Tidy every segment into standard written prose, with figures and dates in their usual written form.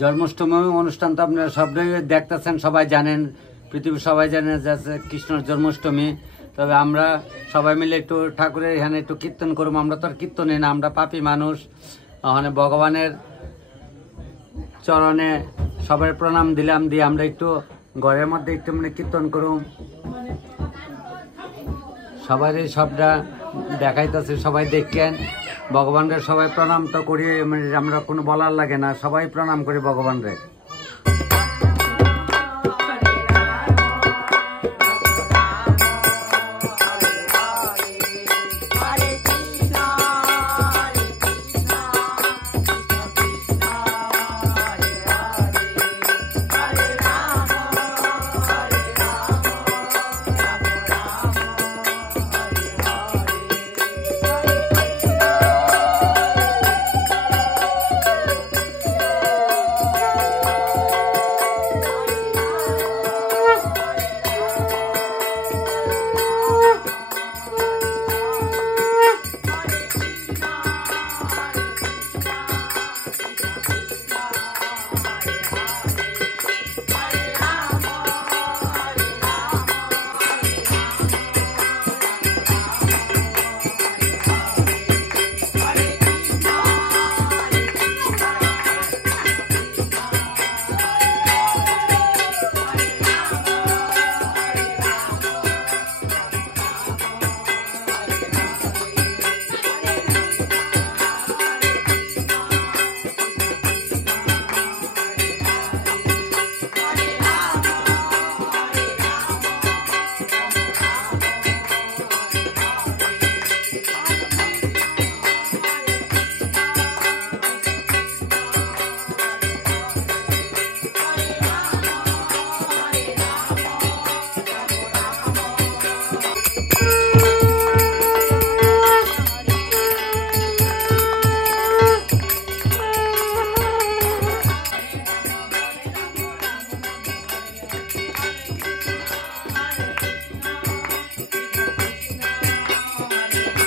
জন্মাষ্টমী অনুষ্ঠান তো আপনারা সবাই দেখতেছেন, সবাই জানেন, পৃথিবীর সবাই জানেন যে কৃষ্ণের জন্মাষ্টমী। তবে আমরা সবাই মিলে একটু ঠাকুরের এখানে একটু কীর্তন করবো। আমরা তো আর কীর্তনই না, আমরা পাপী মানুষ। ওখানে ভগবানের চরণে সবাই প্রণাম দিলাম, দিয়ে আমরা একটু ঘরের মধ্যে একটু মানে কীর্তন করুম। সবাই সবটা দেখাইতেছে, সবাই দেখেন। ভগবানকে সবাই প্রণাম তো করি, আমরা কোনো বলার লাগে না, সবাই প্রণাম করি ভগবানরে।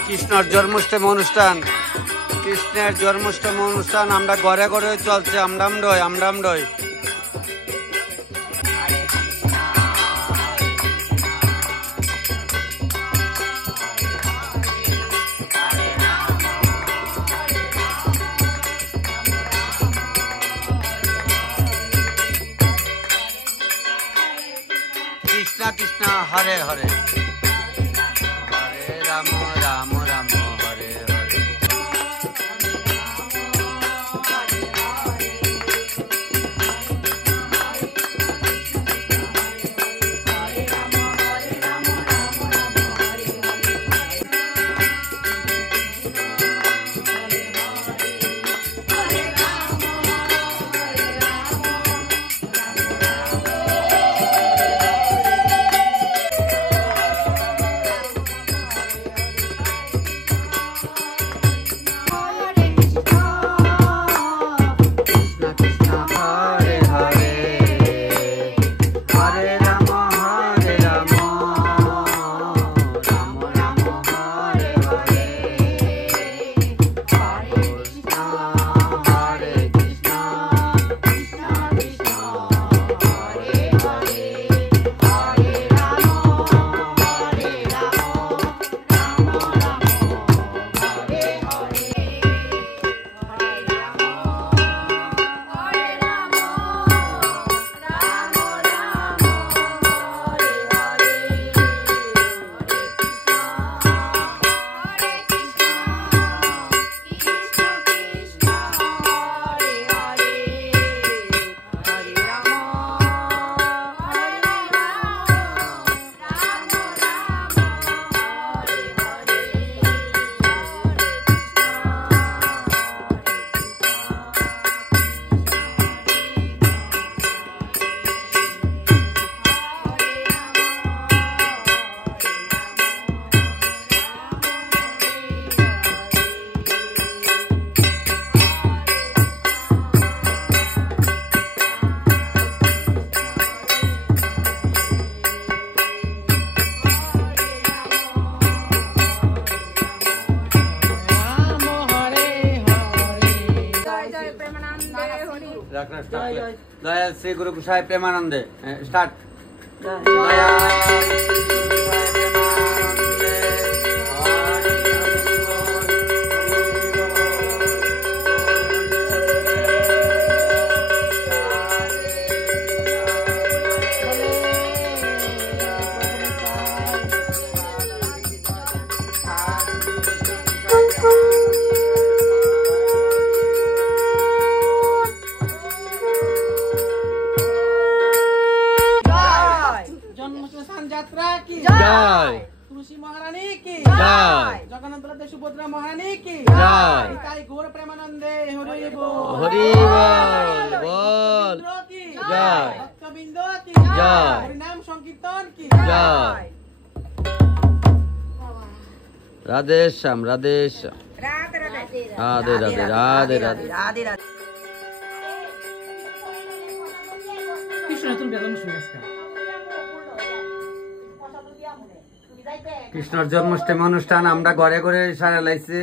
কৃষ্ণের জন্মাষ্টমী অনুষ্ঠান, কৃষ্ণের জন্মাষ্টমী অনুষ্ঠান আমরা ঘরে ঘরে চলছে। আমরামডই কৃষ্ণ কৃষ্ণ হরে হরে, হরে রাম রাম রাম হরে হরে। দয়াল শ্রী গুরু গোসাই প্রেমানন্দে স্টার্ট। तुलसी महारानी की जय, जगन्नाथ बलदेव सुभद्रा महारानी की जय, निताई गौर प्रेमानंदे हरि बोल, हरि बोल की जय, भक्तबिंदु की जय, हरि नाम संकीर्तन की जय। राधे श्याम, राधे श्याम, राधे राधे राधे राधे राधे राधे। राधे राधे। কৃষ্ণর জন্মাষ্টমী অনুষ্ঠান আমরা ঘরে ঘরে সারা লাইছি,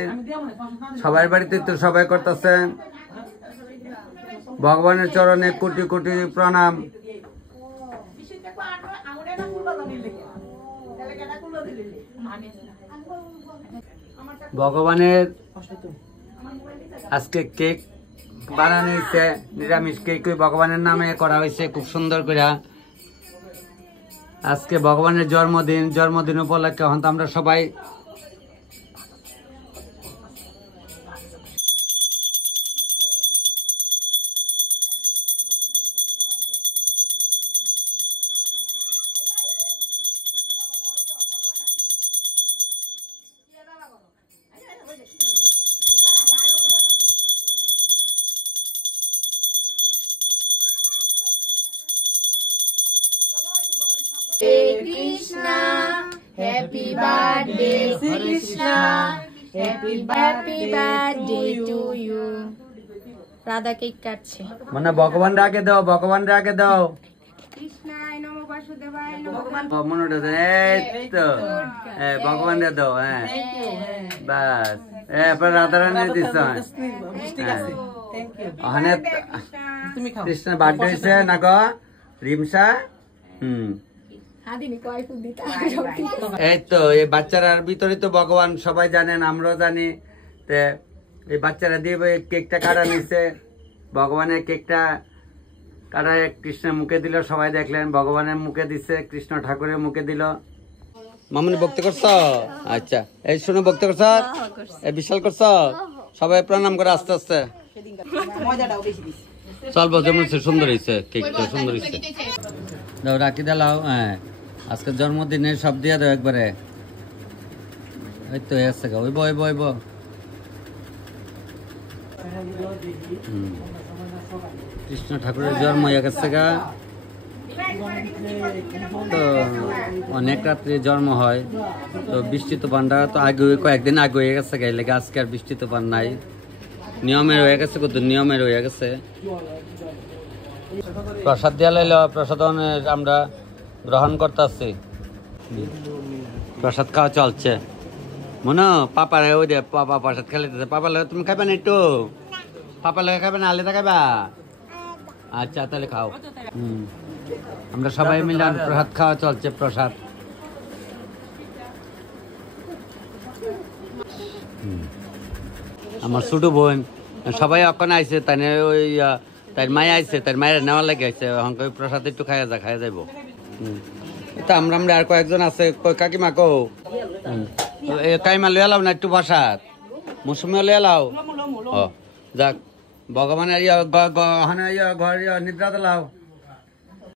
সবার বাড়িতে তো সবাই করতেছেন। ভগবানের চরণে কোটি কোটি প্রণাম। ভগবানের আজকে কেক বানানো হয়েছে, নিরামিষ কেক ভগবানের নামে করা হয়েছে খুব সুন্দর করে। আজকে ভগবানের জন্মদিন, জন্মদিন উপলক্ষে হয়তো আমরা সবাই Krishna, happy birthday, Krishna, happy birthday to you. Radha cake কাটছে, মানে ভগবান রাগে দাও, ভগবান রাগে দাও। কৃষ্ণায় নমঃ বাসুদেবায় নমঃ। মনোটা এই তো ভগবান রে দাও। হ্যাঁ বাস, এরপর রাধা রানী দিচ্ছ। ওখানে কৃষ্ণের বার্থডে হয়েছে না গো রিমসা। এই তো এই বাচ্চারার ভিতরে তো ভগবান সবাই জানেন, আমরাও জানি। তে এই বাচ্চারা দিয়ে কেকটা কাটা নিচ্ছে, ভগবানের কেকটা কাটা কৃষ্ণের মুখে দিল, সবাই দেখলেন। ভগবানের মুখে দিচ্ছে, কৃষ্ণ ঠাকুরের মুখে দিল। মামনি ভক্তি করছ? আচ্ছা, এই শুনে ভক্তি করছ, এই বিশাল করছ, সবাই প্রণাম করে আস্তে আস্তে। চলবো, যেমন সুন্দর হয়েছে কেকটা, সুন্দর হয়েছে। দাও রাখি দিলাও। হ্যাঁ, আজকে জন্মদিনের সব দিয়ে দাও একবারে। এই তো এসে গা, ওইব ওইব ওইব। কৃষ্ণ ঠাকুরের জন্ম হয়ে গেছে গা, তো অনেক রাত্রে জন্ম হয়। তো বৃষ্টি তুফানটা তো আগে কয়েকদিন আগে হয়ে গেছে গা, লেগে আজকে আর বৃষ্টি তুফান নাই। নিয়মের হয়ে গেছে, কত নিয়মের হয়ে গেছে। প্রসাদ দিয়া লাইল, প্রসাদ আমরা গ্রহণ করতেছি। প্রসাদ খাওয়া চলছে। মনে পাপারে ওই দে, পাপা প্রসাদ খেলে দিতে। পাপা লাগে তুমি খাইবা না একটু? পাপা লাগে খাইবে না, আলাদা খাইবা? আচ্ছা তাহলে খাও। আমরা সবাই মিলে প্রসাদ খাওয়া চলছে। প্রসাদ আমার ছোট বোন সবাই এখন আইছে, তাই ওই তার মায়ে আইছে, তার মায়ের নেওয়ার লাগে আইছে। ওই প্রসাদ একটু খাইয়া যা, খাইয়া যাইব। আমরা আর কয়েকজন আছে। কাকিমা কো কাইমা লইয়া লাও না একটু প্রসাদ, মৌসুমি লইয়া লাও। ও যাক, ভগবানের ঘর নিদ্রা লাও।